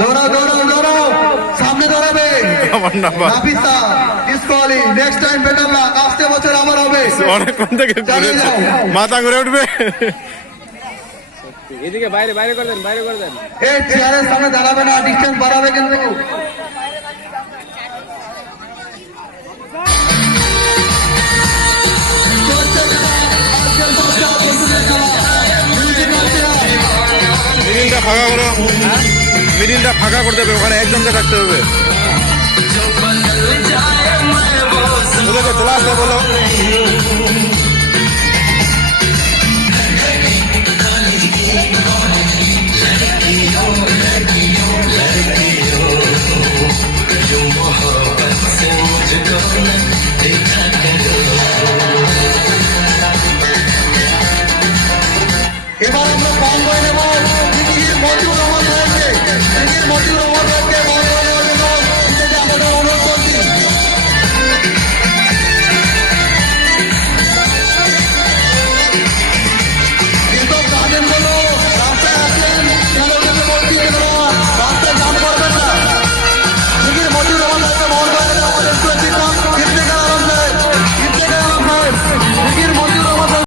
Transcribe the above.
দৌড়াও দৌড়াও দৌড়াও, সামনে দৌড়াবে Nafisa. Disqualified, next time better luck, আসতে বছর আবার হবে। অনেকক্ষণ থেকে ঘুরেছে, মাথা ঘুরে উঠবে। এদিকে বাইরে বাইরে করে দেন, বাইরে করে দেন। এই চেয়ারের সামনে দাঁড়াবে না, ডিস্টেন্স বাড়াবে কিন্তু। মিডিলটা ফাঁকা করো, মিডিলটা ফাঁকা করতে হবে, ওখানে একজনকে থাকতে হবে। ওদেরকে চলে আসতে বলো।